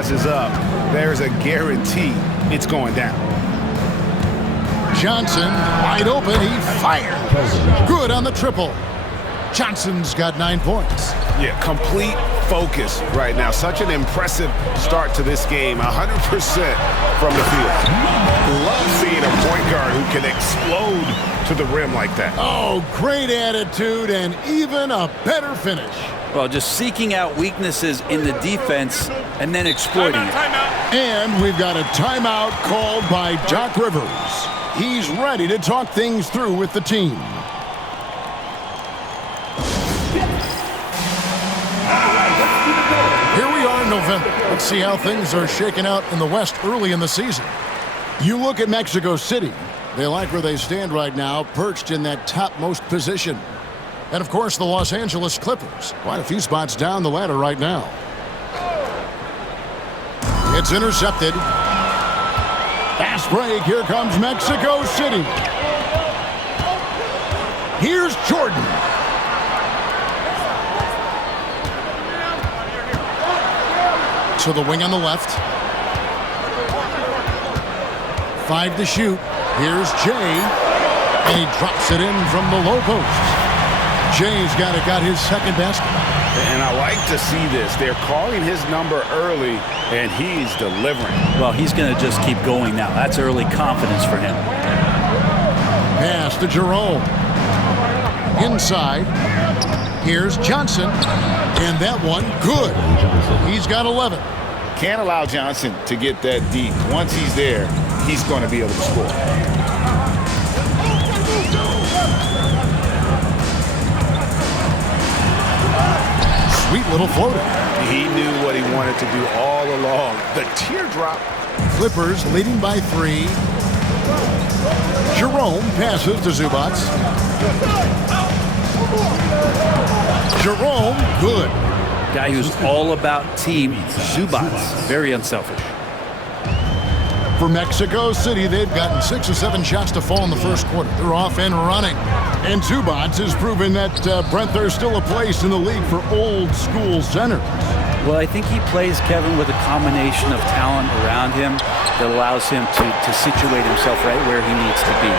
rises up, there's a guarantee it's going down. Johnson, wide open, he fires. Good on the triple. Johnson's got 9 points. Yeah, complete focus right now. Such an impressive start to this game. 100% from the field. Love seeing a point guard who can explode to the rim like that. Oh, great attitude and even a better finish. Well, just seeking out weaknesses in the defense and then exploiting it. And we've got a timeout called by Doc Rivers. He's ready to talk things through with the team. Here we are in November. Let's see how things are shaking out in the West early in the season. You look at Mexico City. They like where they stand right now, perched in that topmost position. And, of course, the Los Angeles Clippers. Quite a few spots down the ladder right now. It's intercepted. Fast break. Here comes Mexico City. Here's Jordan. To the wing on the left. 5 to shoot. Here's Jay. And he drops it in from the low post. Jay's got his second basket. And I like to see this. They're calling his number early, and he's delivering. Well, he's going to just keep going now. That's early confidence for him. Pass to Jerome. Inside. Here's Johnson. And that one, good. He's got 11. Can't allow Johnson to get that deep. Once he's there, he's going to be able to score. Sweet little floater. He knew what he wanted to do all along. The teardrop. Clippers leading by 3. Jerome passes to Zubac. Jerome, good. Guy who's all about team, Zubac. Very unselfish. For Mexico City, they've gotten 6 or 7 shots to fall in the first quarter. They're off and running. And Zubac has proven that, Brent, there's still a place in the league for old-school centers. Well, I think he plays, Kevin, with a combination of talent around him that allows him to situate himself right where he needs to be.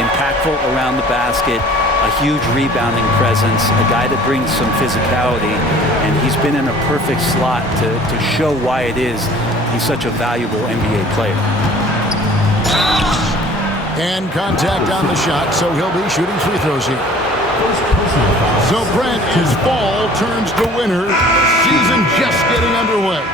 Impactful around the basket, a huge rebounding presence, a guy that brings some physicality, and he's been in a perfect slot to show why it is he's such a valuable NBA player. And contact on the shot, so he'll be shooting free throws here. So Brent, his ball turns to winner. Season just getting underway.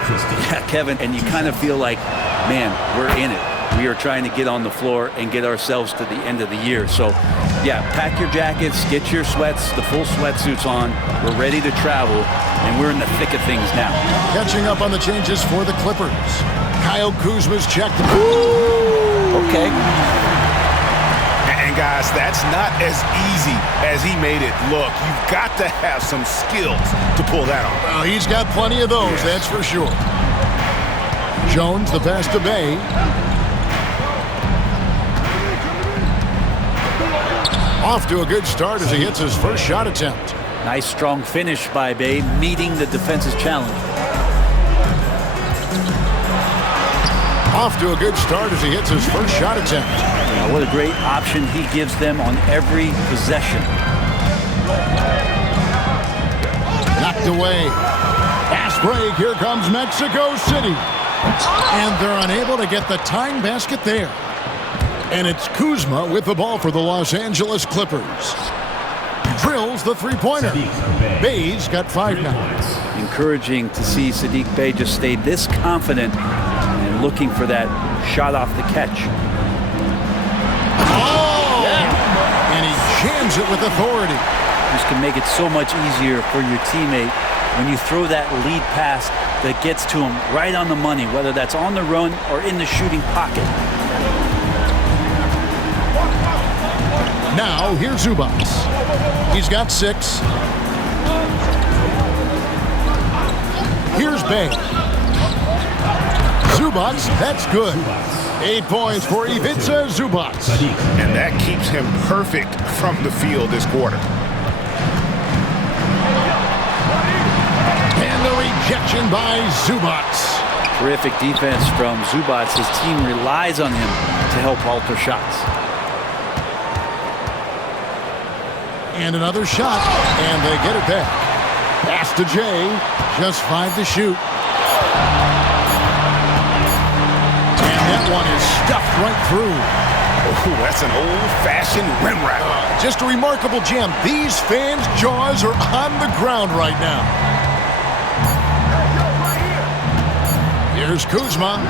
Yeah, Kevin, and you kind of feel like, man, we're in it. We are trying to get on the floor and get ourselves to the end of the year. So, yeah, pack your jackets, get your sweats, the full sweatsuits on. We're ready to travel, and we're in the thick of things now. Catching up on the changes for the Clippers. Kyle Kuzma's checked. Ooh. Okay. And guys, that's not as easy as he made it look. You've got to have some skills to pull that off. Well, he's got plenty of those, that's for sure. Jones, the pass to Bay. Off to a good start as he hits his first shot attempt. Nice strong finish by Bay, meeting the defense's challenge. Off to a good start as he hits his first shot attempt. What a great option he gives them on every possession. Knocked away. Fast break. Here comes Mexico City. And they're unable to get the tying basket there. And it's Kuzma with the ball for the Los Angeles Clippers. Drills the three-pointer. Bay's got 5 now. Encouraging to see Saddiq Bey just stay this confident and looking for that shot off the catch. Oh! Yeah. And he jams it with authority. This can make it so much easier for your teammate when you throw that lead pass that gets to him right on the money, whether that's on the run or in the shooting pocket. Now, here's Zubac. He's got 6. Here's Bey. Zubac, that's good. 8 points for Ivica Zubac. And that keeps him perfect from the field this quarter. And the rejection by Zubac. Terrific defense from Zubac. His team relies on him to help alter shots. And another shot, and they get it back. Pass to Jay, just 5 to shoot. And that one is stuffed right through. Oh, that's an old-fashioned rim rattler. Just a remarkable jam. These fans' jaws are on the ground right now. Here's Kuzma.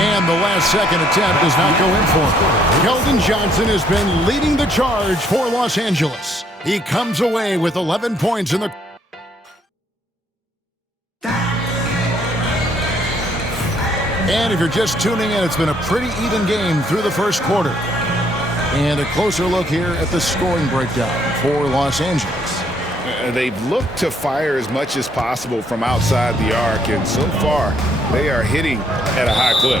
And the last-second attempt does not go in for him. Keldon Johnson has been leading the charge for Los Angeles. He comes away with 11 points in the... And if you're just tuning in, it's been a pretty even game through the first quarter. And a closer look here at the scoring breakdown for Los Angeles. They've looked to fire as much as possible from outside the arc, and so far they are hitting at a high clip.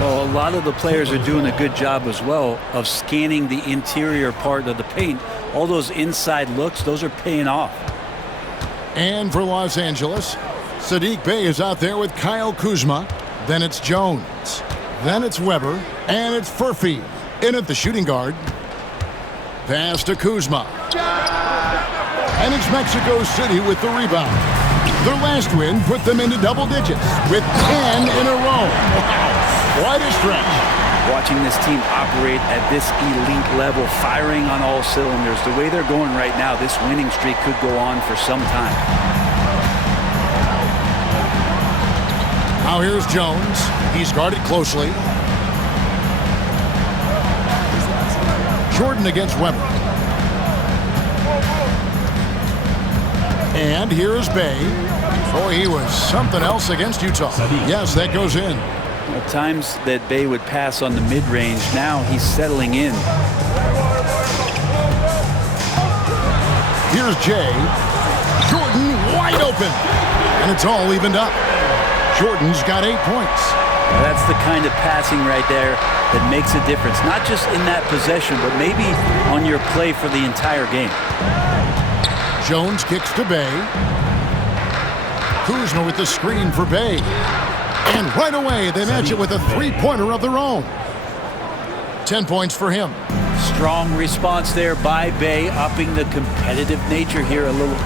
Well, a lot of the players are doing a good job as well of scanning the interior part of the paint. All those inside looks, those are paying off. And for Los Angeles, Saddiq Bey is out there with Kyle Kuzma. Then it's Jones. Then it's Weber. And it's Furphy in at the shooting guard. Pass to Kuzma. And it's Mexico City with the rebound. Their last win put them into double digits with 10 in a row. Wow, quite a stretch. Watching this team operate at this elite level, firing on all cylinders, the way they're going right now, this winning streak could go on for some time. Now here's Jones. He's guarded closely. Jordan against Weber. And here's Bey. Boy, he was something else against Utah. Yes, that goes in. At times that Bey would pass on the mid-range, now he's settling in. Here's Jay. Jordan wide open. And it's all evened up. Jordan's got 8 points. Now that's the kind of passing right there that makes a difference. Not just in that possession, but maybe on your play for the entire game. Jones kicks to Bey. Kuzma with the screen for Bey. And right away, they match it with a three-pointer of their own. 10 points for him. Strong response there by Bey, upping the competitive nature here a little.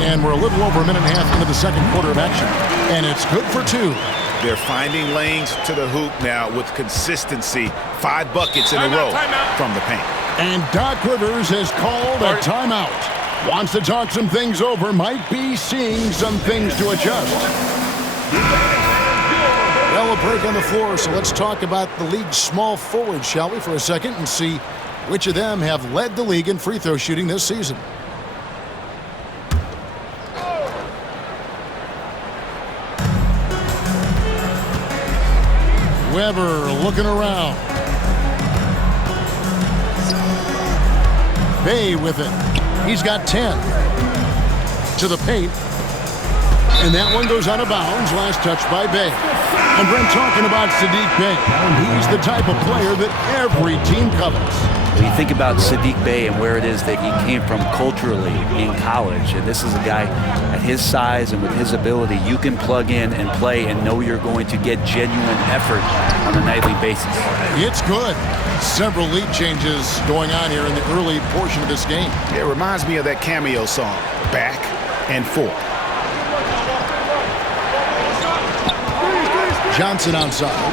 And we're a little over a minute and a half into the second quarter of action. And it's good for 2. They're finding lanes to the hoop now with consistency. 5 buckets in a row from the paint. And Doc Rivers has called a timeout. Wants to talk some things over. Might be seeing some things to adjust. Well, a break on the floor, so let's talk about the league's small forwards, shall we, for a second, and see which of them have led the league in free throw shooting this season. Weber looking around. Bey with it. He's got 10. To the paint. And that one goes out of bounds. Last touch by Bey. And Brent talking about Saddiq Bey. He's the type of player that every team covets. When you think about Saddiq Bey and where it is that he came from culturally in college, and this is a guy at his size and with his ability, you can plug in and play and know you're going to get genuine effort on a nightly basis. It's good. Several lead changes going on here in the early portion of this game. It reminds me of that Cameo song, Back and Forth. Johnson outside.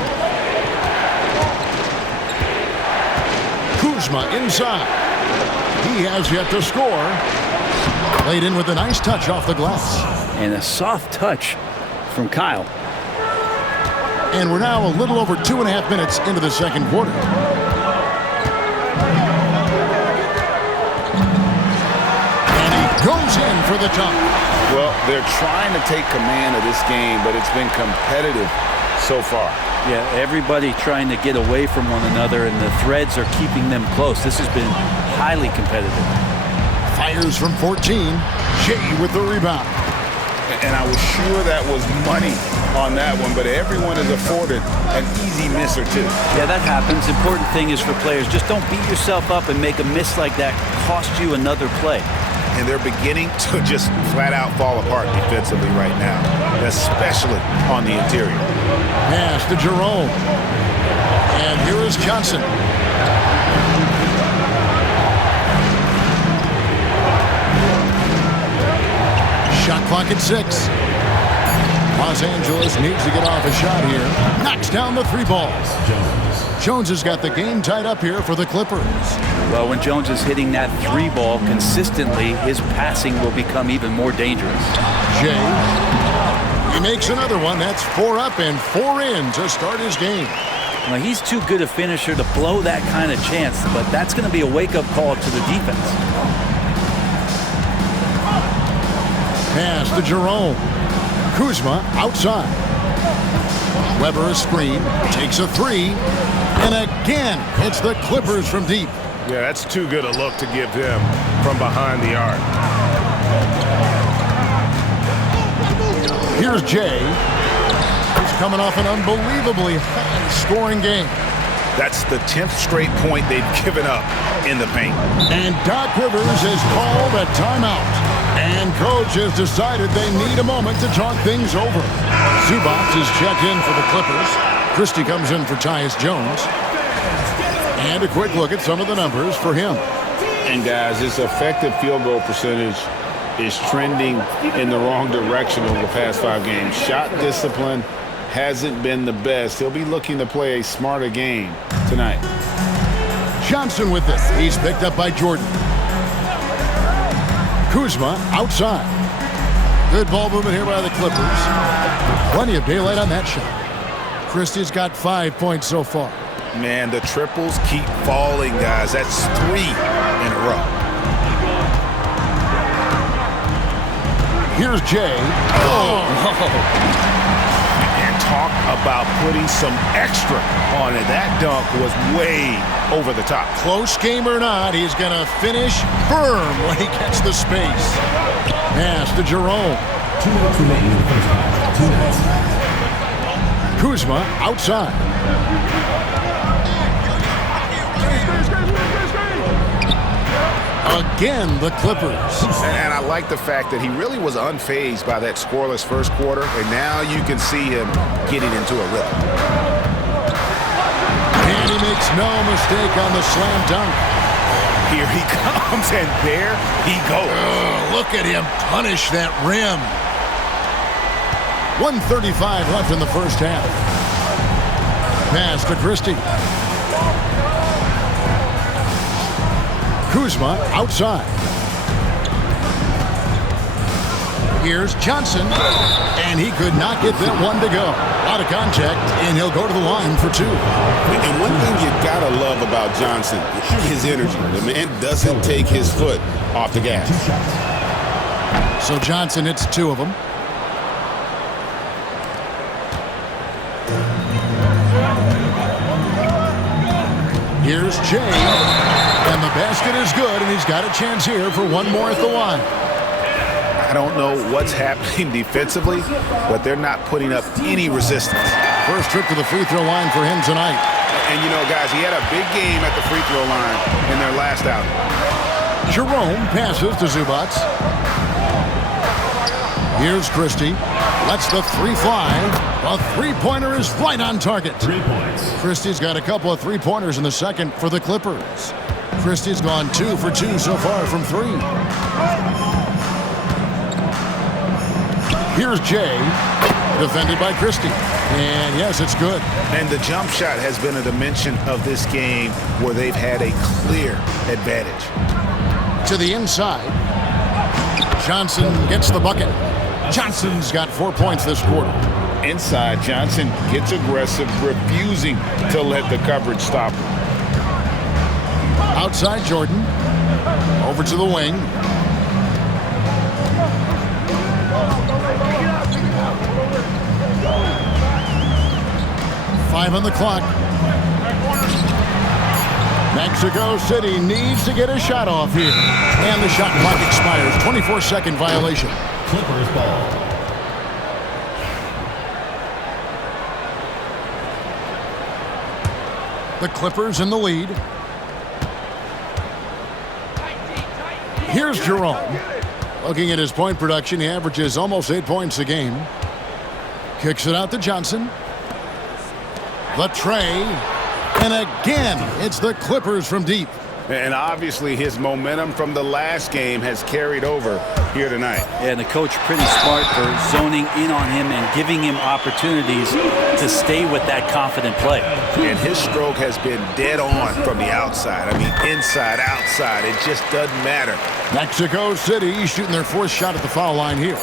Kuzma inside. He has yet to score. Laid in with a nice touch off the glass. And a soft touch from Kyle. And we're now a little over 2.5 minutes into the second quarter. And he goes in for the top. Well, they're trying to take command of this game, but it's been competitive so far. Yeah, everybody trying to get away from one another, and the threads are keeping them close. This has been highly competitive. Fires from 14. Jay with the rebound. And I was sure that was money on that one, but everyone is afforded an easy miss or two. Yeah, that happens. Important thing is for players, just don't beat yourself up and make a miss like that cost you another play. and they're beginning to just flat out fall apart defensively right now, especially on the interior. Pass to Jerome. And here is Johnson. Shot clock at 6. Los Angeles needs to get off a shot here. Knocks down the 3 ball. Jones has got the game tied up here for the Clippers. Well, when Jones is hitting that 3 ball consistently, his passing will become even more dangerous. Jay. He makes another one. That's 4 up and 4 in to start his game. Well, he's too good a finisher to blow that kind of chance, but that's going to be a wake-up call to the defense. Pass to Jerome. Kuzma outside. Weber a screen. Takes a 3. And again, it's the Clippers from deep. Yeah, that's too good a look to give them from behind the arc. Here's Jay. He's coming off an unbelievably high-scoring game. That's the 10th straight point they've given up in the paint. And Doc Rivers has called a timeout. And coach has decided they need a moment to talk things over. Zubac is checked in for the Clippers. Christie comes in for Tyus Jones. And a quick look at some of the numbers for him. And guys, his effective field goal percentage is trending in the wrong direction over the past 5 games. Shot discipline hasn't been the best. He'll be looking to play a smarter game tonight. Johnson with it. He's picked up by Jordan. Kuzma outside. Good ball movement here by the Clippers. Plenty of daylight on that shot. Christie's got 5 points so far. Man, the triples keep falling, guys. That's 3 in a row. Here's Jay. And talk about putting some extra on it. That dunk was way over the top. Close game or not, he's going to finish firm when he gets the space. Pass to Jerome. 2 minutes remaining in the first half. 2 minutes. Kuzma outside. Again, the Clippers. And I like the fact that he really was unfazed by that scoreless first quarter, and now you can see him getting into a rhythm. And he makes no mistake on the slam dunk. Here he comes, and there he goes. Look at him punish that rim. 1:35 left in the first half. Pass to Christie. Kuzma outside. Here's Johnson, and he could not get that one to go. Out of contact, and he'll go to the line for 2. And one thing you gotta love about Johnson, his energy. The man doesn't take his foot off the gas. So Johnson hits 2 of them. Here's Jay, and the basket is good, and he's got a chance here for one more at the line. I don't know what's happening defensively, but they're not putting up any resistance. First trip to the free throw line for him tonight. And you know, guys, he had a big game at the free throw line in their last outing. Jerome passes to Zubac. Here's Christie. Lets the 3 fly. A 3-pointer is right on target. 3 points. Christie's got a couple of 3-pointers in the second for the Clippers. Christie's gone 2 for 2 so far from 3. Here's Jay, defended by Christie. And yes, it's good. And the jump shot has been a dimension of this game where they've had a clear advantage. To the inside. Johnson gets the bucket. Johnson's got 4 points this quarter. Inside, Johnson gets aggressive, refusing to let the coverage stop him. Outside Jordan. Over to the wing. Five on the clock. Mexico City needs to get a shot off here. And the shot clock expires. 24-second violation. Clippers ball. The Clippers in the lead. Here's Jerome. Looking at his point production, he averages almost 8 points a game. Kicks it out to Johnson. The tray. And again, it's the Clippers from deep. And obviously his momentum from the last game has carried over here tonight. And the coach pretty smart for zoning in on him and giving him opportunities to stay with that confident play. And his stroke has been dead on from the outside. I mean, inside, outside, it just doesn't matter. Mexico City shooting their 4th shot at the foul line here.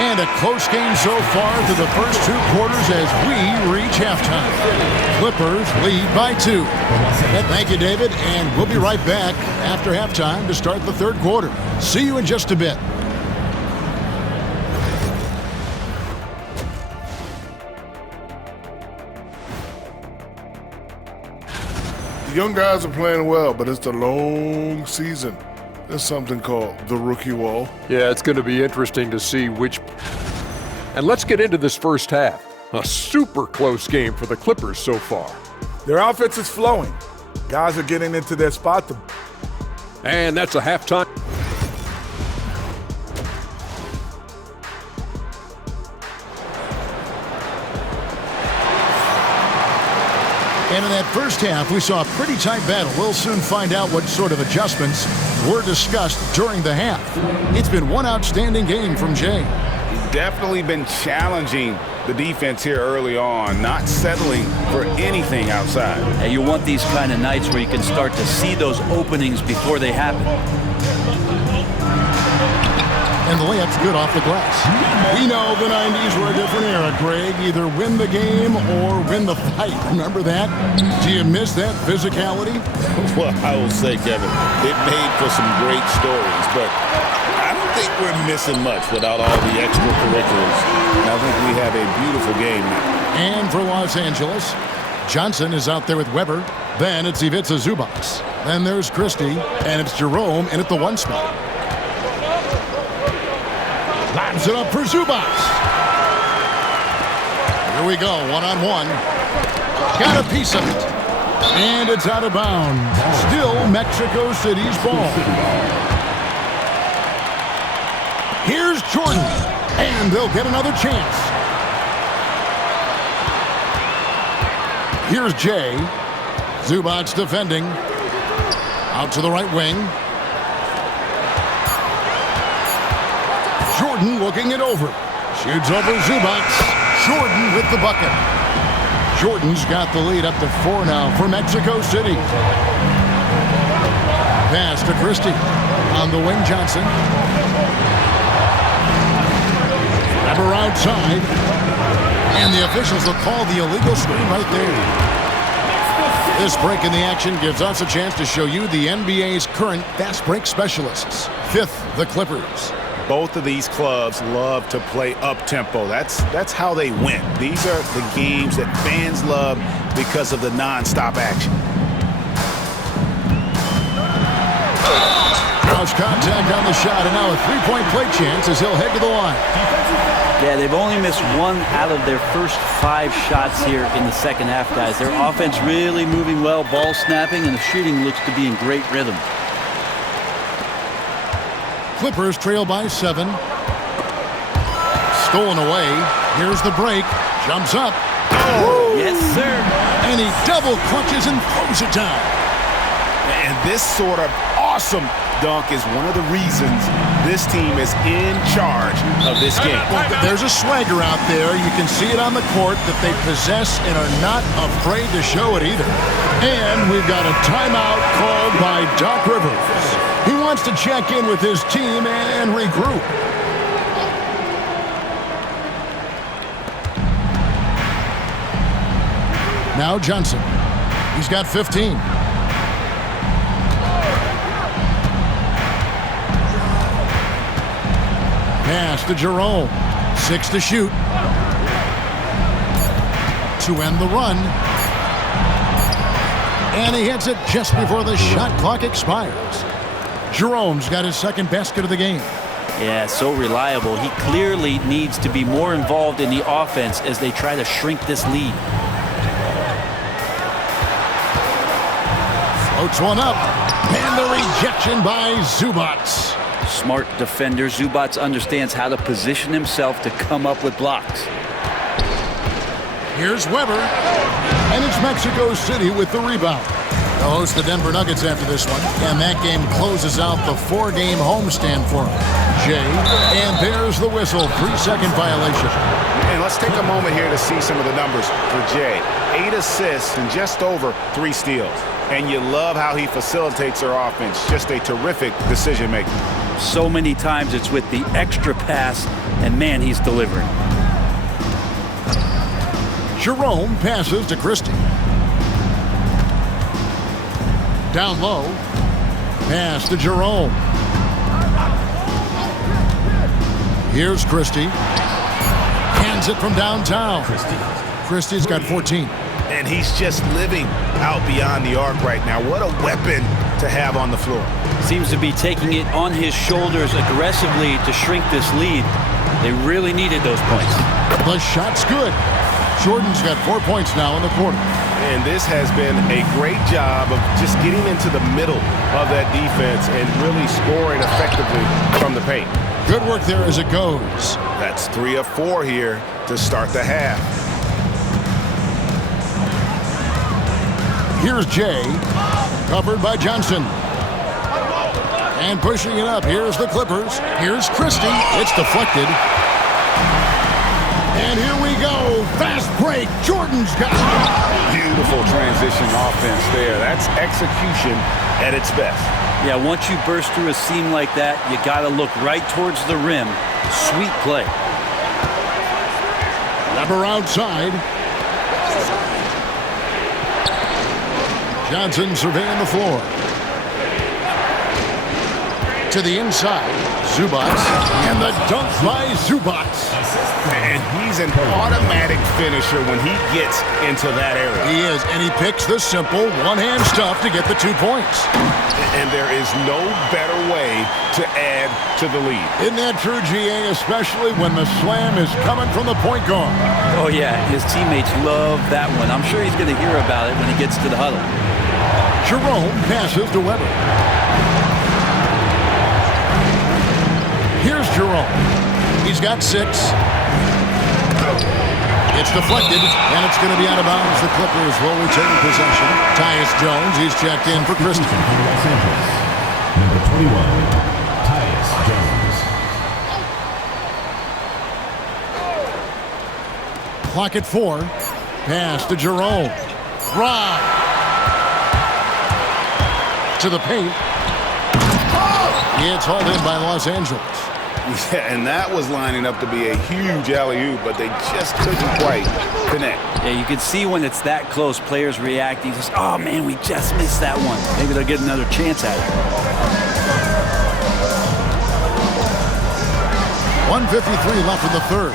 And a close game so far through the first 2 quarters as we reach halftime. Clippers lead by 2. Thank you, David, and we'll be right back after halftime to start the 3rd quarter. See you in just a bit. The young guys are playing well, but it's a long season. There's something called the rookie wall. Yeah, it's going to be interesting to see which. And let's get into this first half. A super close game for the Clippers so far. Their offense is flowing. Guys are getting into their spot. And that's a halftime. And in that first half, we saw a pretty tight battle. We'll soon find out what sort of adjustments were discussed during the half. It's been one outstanding game from Jay. He's definitely been challenging the defense here early on, not settling for anything outside. And you want these kind of nights where you can start to see those openings before they happen. And the layup's good off the glass. We know the 90s were a different era, Greg. Either win the game or win the fight. Remember that? Do you miss that physicality? Well, I will say, Kevin, it made for some great stories, but I don't think we're missing much without all the extracurriculars. I think we have a beautiful game now. And for Los Angeles, Johnson is out there with Weber. Then it's Ivica Zubac. Then there's Christie, and it's Jerome in at the 1 spot. Lines it up for Zubac. Here we go, 1-on-1. Got a piece of it. And it's out of bounds. Still Mexico City's ball. Here's Jordan. And they'll get another chance. Here's Jay. Zubac defending. Out to the right wing. Jordan looking it over. Shoots over Zubac. Jordan with the bucket. Jordan's got the lead up to 4 now for Mexico City. Pass to Christie. On the wing, Johnson. Weber outside. And the officials will call the illegal screen right there. This break in the action gives us a chance to show you the NBA's current fast break specialists. 5th, the Clippers. Both of these clubs love to play up-tempo. That's how they win. These are the games that fans love because of the non-stop action. Cross contact on the shot, and now a 3-point play chance as he'll head to the line. Yeah, they've only missed 1 out of their first 5 shots here in the second half, guys. Their offense really moving well, ball snapping, and the shooting looks to be in great rhythm. Clippers trail by 7. Stolen away. Here's the break. Jumps up. Oh, yes, sir. And he double clutches and throws it down. And this sort of awesome dunk is one of the reasons this team is in charge of this game. Well, there's a swagger out there. You can see it on the court that they possess and are not afraid to show it either. And we've got a timeout called by Doc Rivers. He wants to check in with his team and regroup. Now Johnson. He's got 15. Pass to Jerome. 6 to shoot. To end the run. And he hits it just before the shot clock expires. Jerome's got his 2nd basket of the game. Yeah, so reliable. He clearly needs to be more involved in the offense as they try to shrink this lead. Floats one up. And the rejection by Zubats. Smart defender. Zubats understands how to position himself to come up with blocks. Here's Weber. And it's Mexico City with the rebound. They'll host the Denver Nuggets after this one. And that game closes out the 4-game homestand for them. Jay, and there's the whistle. 3-second violation. And let's take a moment here to see some of the numbers for Jay. 8 assists and just over 3 steals. And you love how he facilitates their offense. Just a terrific decision maker. So many times it's with the extra pass, and man, he's delivering. Jerome passes to Christie. Down low. Pass to Jerome. Here's Christie. Hands it from downtown. Christie's got 14. And he's just living out beyond the arc right now. What a weapon to have on the floor. Seems to be taking it on his shoulders aggressively to shrink this lead. They really needed those points. The shot's good. Jordan's got 4 points now in the quarter. And this has been a great job of just getting into the middle of that defense and really scoring effectively from the paint. Good work there as it goes. That's 3 of 4 here to start the half. Here's Jay, covered by Johnson. And pushing it up, here's the Clippers. Here's Christie, it's deflected. And here we go, fast break, Jordan's got it. Beautiful transition offense there. That's execution at its best. Yeah, once you burst through a seam like that, you got to look right towards the rim. Sweet play. Weber outside. Johnson surveying the floor. To the inside, Zubats, and the dunk by Zubats. And he's an automatic finisher when he gets into that area. He is, and he picks the simple one-hand stuff to get the 2 points. And there is no better way to add to the lead. Isn't that true, GA, especially when the slam is coming from the point guard? Oh, yeah, his teammates love that one. I'm sure he's going to hear about it when he gets to the huddle. Jerome passes to Weber. Here's Jerome. He's got 6. It's deflected, and it's going to be out of bounds. The Clippers will retain possession. Tyus Jones, he's checked in for Christie. Los Angeles, number 21, Tyus Jones. Clock at 4. Pass to Jerome. Rob. To the paint. It's hauled in by Los Angeles. Yeah, and that was lining up to be a huge alley-oop, but they just couldn't quite connect. Yeah, you can see when it's that close, players reacting. Just, oh, man, we just missed that one. Maybe they'll get another chance at it. 1:53 left in the third.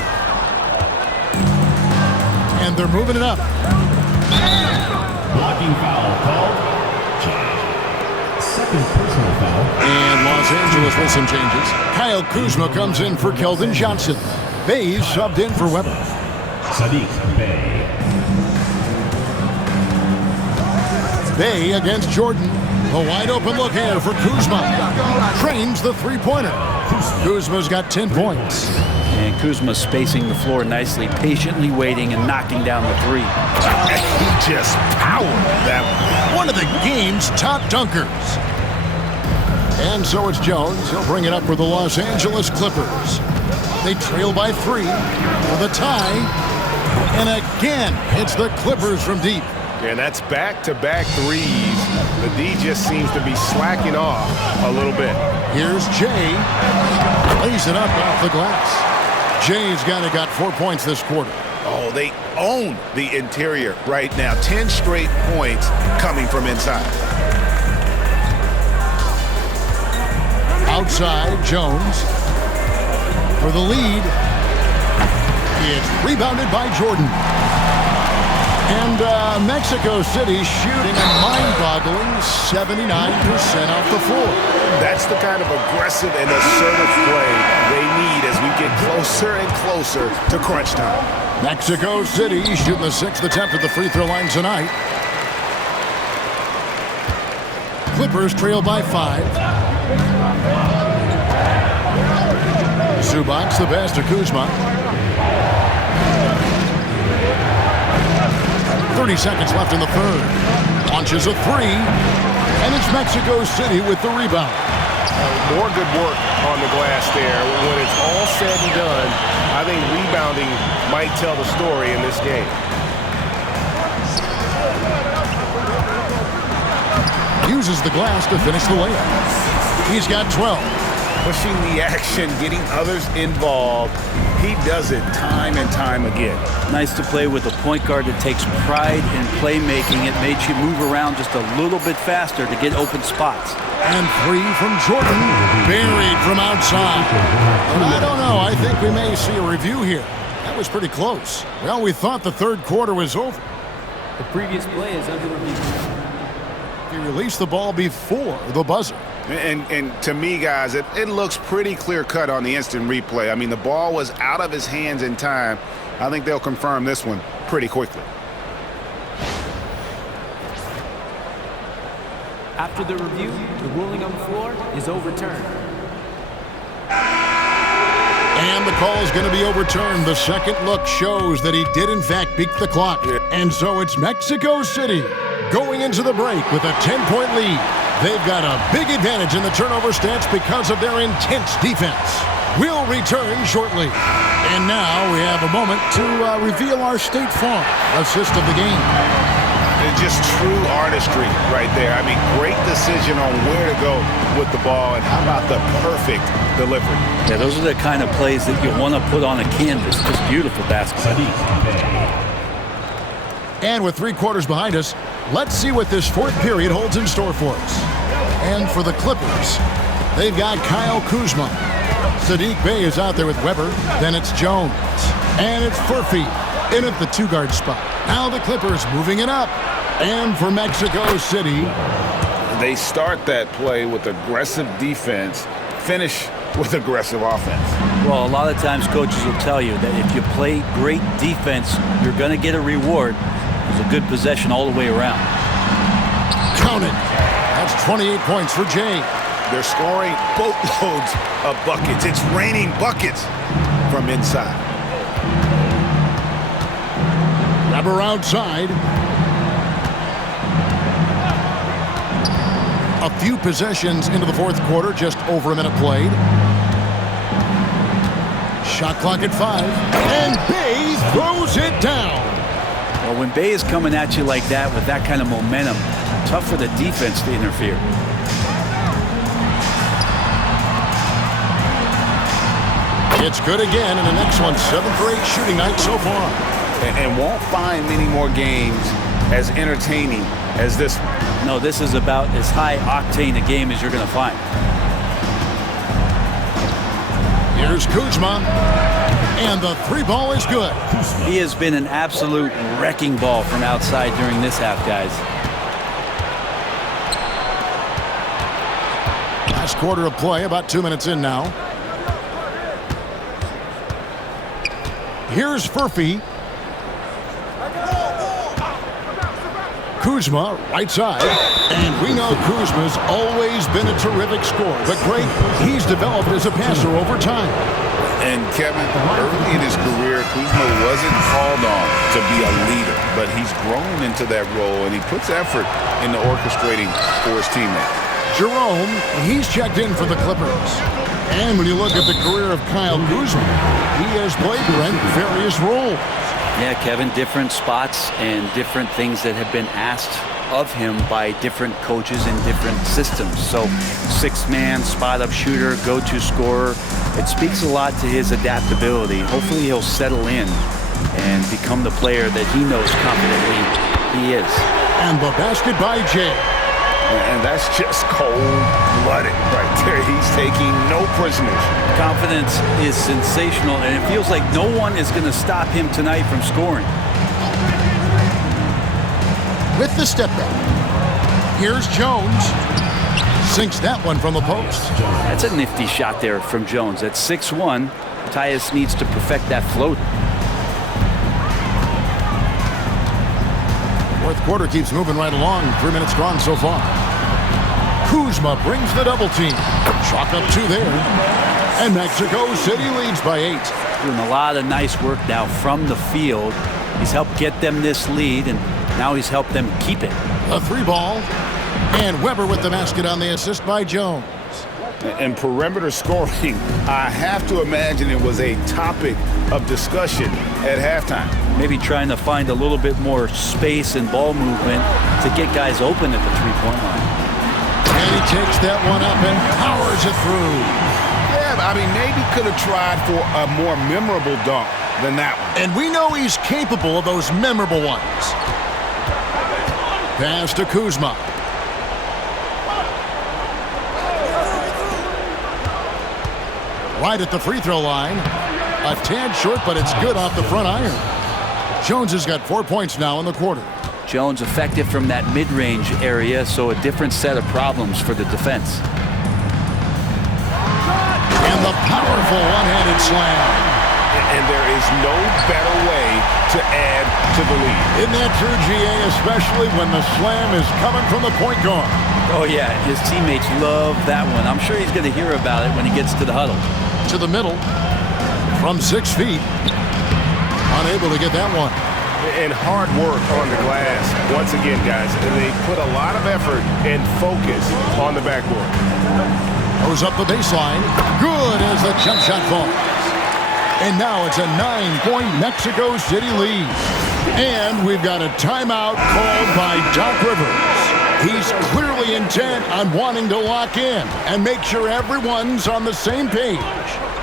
And they're moving it up. Blocking foul called. Second personal foul. And Los Angeles with some changes. Kyle Kuzma comes in for Keldon Johnson. Bays subbed in for Weber. Saddiq Bey. Bey against Jordan. A wide open look here for Kuzma. Trains the three-pointer. Kuzma's got 10 points. And Kuzma spacing the floor nicely, patiently waiting and knocking down the 3. He just powered that One of the game's top dunkers. And so it's Jones. He'll bring it up for the Los Angeles Clippers. They trail by 3 for the tie. And again, it's the Clippers from deep. And that's back-to-back threes. The D just seems to be slacking off a little bit. Here's Jay. Lays it up off the glass. Jay's got 4 points this quarter. Oh, they own the interior right now. 10 straight points coming from inside. Outside, Jones. For the lead. It's rebounded by Jordan. And Mexico City shooting a mind-boggling 79% off the floor. That's the kind of aggressive and assertive play they need as we get closer and closer to crunch time. Mexico City shooting the 6th attempt at the free throw line tonight. Clippers trail by 5. Zubac the pass to Kuzma. 30 seconds left in the third. Launches a three. And it's Mexico City with the rebound. More good work on the glass there. When it's all said and done, I think rebounding might tell the story in this game. Uses the glass to finish the layup. He's got 12. Pushing the action, getting others involved. He does it time and time again. Nice to play with a point guard that takes pride in playmaking. It makes you move around just a little bit faster to get open spots. And 3 from Jordan, buried from outside. But I don't know. I think we may see a review here. That was pretty close. Well, we thought the third quarter was over. The previous play is under review. He released the ball before the buzzer. And to me, guys, it looks pretty clear-cut on the instant replay. I mean, the ball was out of his hands in time. I think they'll confirm this one pretty quickly. After the review, the ruling on the floor is overturned. And the call is going to be overturned. The second look shows that he did, in fact, beat the clock. And so it's Mexico City going into the break with a 10-point lead. They've got a big advantage in the turnover stats because of their intense defense. We'll return shortly. And now we have a moment to reveal our State Farm assist of the game. And just true artistry right there. I mean, great decision on where to go with the ball, and how about the perfect delivery? Yeah, those are the kind of plays that you want to put on a canvas. Just beautiful basketball. And with 3 quarters behind us, let's see what this fourth period holds in store for us. And for the Clippers, they've got Kyle Kuzma. Saddiq Bey is out there with Weber. Then it's Jones. And it's Furphy in at the 2-guard spot. Now the Clippers moving it up. And for Mexico City, they start that play with aggressive defense, finish with aggressive offense. Well, a lot of times coaches will tell you that if you play great defense, you're going to get a reward. It's a good possession all the way around. Count it. That's 28 points for Jay. They're scoring boatloads of buckets. It's raining buckets from inside. Weber outside. A few possessions into the fourth quarter, just over a minute played. Shot clock at 5. And Bey throws it down. Well, when Bey is coming at you like that with that kind of momentum, tough for the defense to interfere. It's good again, and the next one, 7 for 8 shooting night so far. And won't find many more games as entertaining as this one. No, this is about as high octane a game as you're going to find. Here's Kuzma, and the 3 ball is good. He has been an absolute wrecking ball from outside during this half, guys. Last quarter of play, about 2 minutes in now. Here's Furphy. Kuzma, right side. And we know Kuzma's always been a terrific scorer. But great, he's developed as a passer over time. And Kevin, early in his career, Kuzma wasn't called on to be a leader, but he's grown into that role, and he puts effort into orchestrating for his teammates. Jerome, he's checked in for the Clippers. And when you look at the career of Kyle Kuzma, he has played in various roles. Yeah, Kevin, different spots and different things that have been asked of him by different coaches in different systems. So 6-man, spot-up shooter, go-to scorer. It speaks a lot to his adaptability. Hopefully he'll settle in and become the player that he knows confidently he is. And the basket by Jay. And that's just cold-blooded right there. He's taking no prisoners. Confidence is sensational, and it feels like no one is going to stop him tonight from scoring. With the step back. Here's Jones. Sinks that one from the post. That's a nifty shot there from Jones. At 6'1", Tyus needs to perfect that float. Fourth quarter keeps moving right along. 3 minutes gone so far. Kuzma brings the double team. Chalk up 2 there. And Mexico City leads by 8. Doing a lot of nice work now from the field. He's helped get them this lead, and now he's helped them keep it. A 3 ball. And Weber with the basket on the assist by Jones. And perimeter scoring, I have to imagine it was a topic of discussion at halftime. Maybe trying to find a little bit more space and ball movement to get guys open at the three-point line. And he takes that one up and powers it through. Yeah, I mean, maybe could have tried for a more memorable dunk than that one. And we know he's capable of those memorable ones. Pass to Kuzma. Right at the free throw line. A tad short, but it's good off the front iron. Jones has got 4 points now in the quarter. Jones effective from that mid-range area, so a different set of problems for the defense. And the powerful one-handed slam. And there is no better way to add to the lead. Isn't that true, GA, especially when the slam is coming from the point guard? Oh, yeah, his teammates love that one. I'm sure he's going to hear about it when he gets to the huddle. To the middle. From 6 feet. Unable to get that one. And hard work on the glass. Once again, guys, they put a lot of effort and focus on the backboard. Goes up the baseline. Good as the jump shot falls. And now it's a 9-point Mexico City lead. And we've got a timeout called by Doc Rivers. He's clearly intent on wanting to lock in and make sure everyone's on the same page.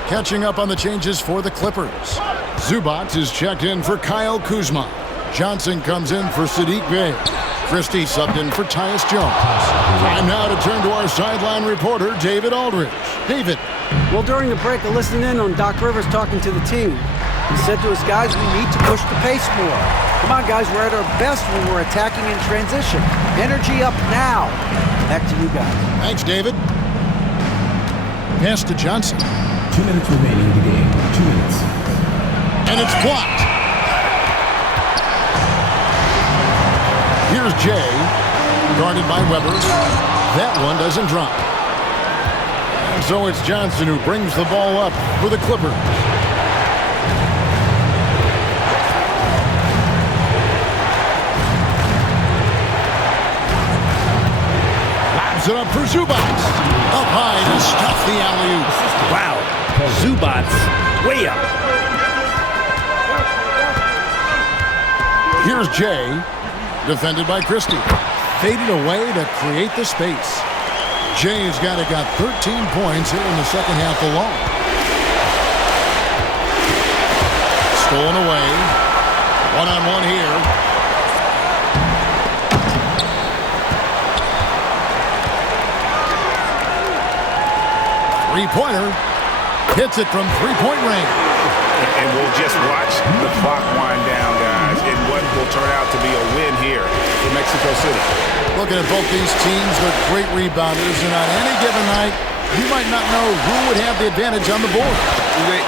Catching up on the changes for the Clippers. Zubac is checked in for Kyle Kuzma. Johnson comes in for Sadiq Bey. Christie subbed in for Tyus Jones. Time now to turn to our sideline reporter, David Aldridge. David. Well, during the break, I listened in on Doc Rivers talking to the team. He said to his guys, we need to push the pace more. Come on, guys, we're at our best when we're attacking in transition. Energy up now. Back to you guys. Thanks, David. Pass to Johnson. 2 minutes remaining in the game. 2 minutes. And it's blocked. Here's Jay, guarded by Weber. That one doesn't drop. And so it's Johnson who brings the ball up for the Clippers. Lobs it up for Zubac. Up high to stuff the alley-oop. Wow, Zubac way up. Here's Jay, defended by Christie. Faded away to create the space. Jay's got 13 points here in the second half alone. Stolen away. One-on-one here. Three-pointer. Hits it from three-point range. And we'll just watch the clock wind down, guys, in what will turn out to be a win here for Mexico City. Looking at both these teams, they're great rebounders, and on any given night, you might not know who would have the advantage on the board.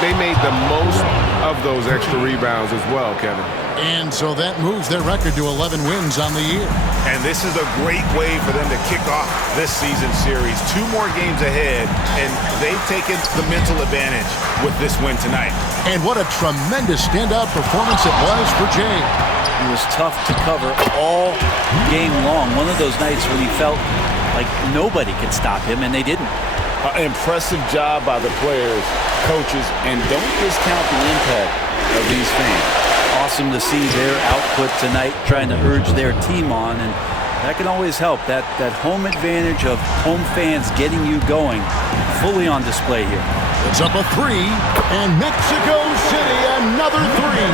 They made the most of those extra rebounds as well, Kevin. And so that moves their record to 11 wins on the year. And this is a great way for them to kick off this season series. 2 more games ahead, and they've taken the mental advantage with this win tonight. And what a tremendous standout performance it was for Jay. He was tough to cover all game long. One of those nights when he felt like nobody could stop him, and they didn't. Impressive job by the players, coaches, and don't discount the impact of these fans. Awesome to see their output tonight, trying to urge their team on, and that can always help. That home advantage of home fans getting you going, fully on display here. It's up a 3, and Mexico City another 3.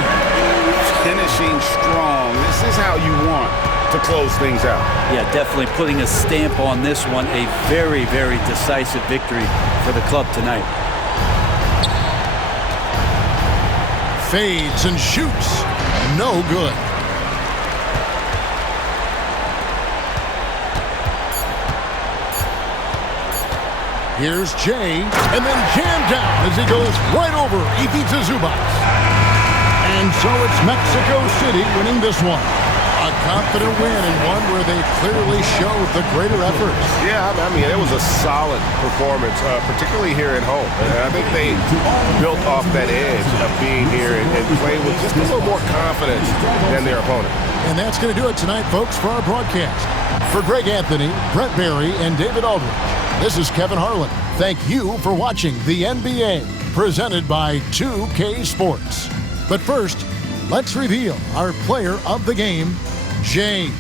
Finishing strong. This is how you want to close things out. Yeah, definitely putting a stamp on this one. A very, very decisive victory for the club tonight. Fades and shoots. No good. Here's Jay, and then jammed down as he goes right over Ivica Zubac. And so it's Mexico City winning this one. A confident win and one where they clearly showed the greater effort. Yeah, I mean, it was a solid performance, particularly here at home. And I think they built off that edge of being here and playing with just a little more confidence than their opponent. And that's going to do it tonight, folks, for our broadcast. For Greg Anthony, Brett Barry, and David Aldridge, this is Kevin Harlan. Thank you for watching the NBA, presented by 2K Sports. But first, let's reveal our player of the game, James.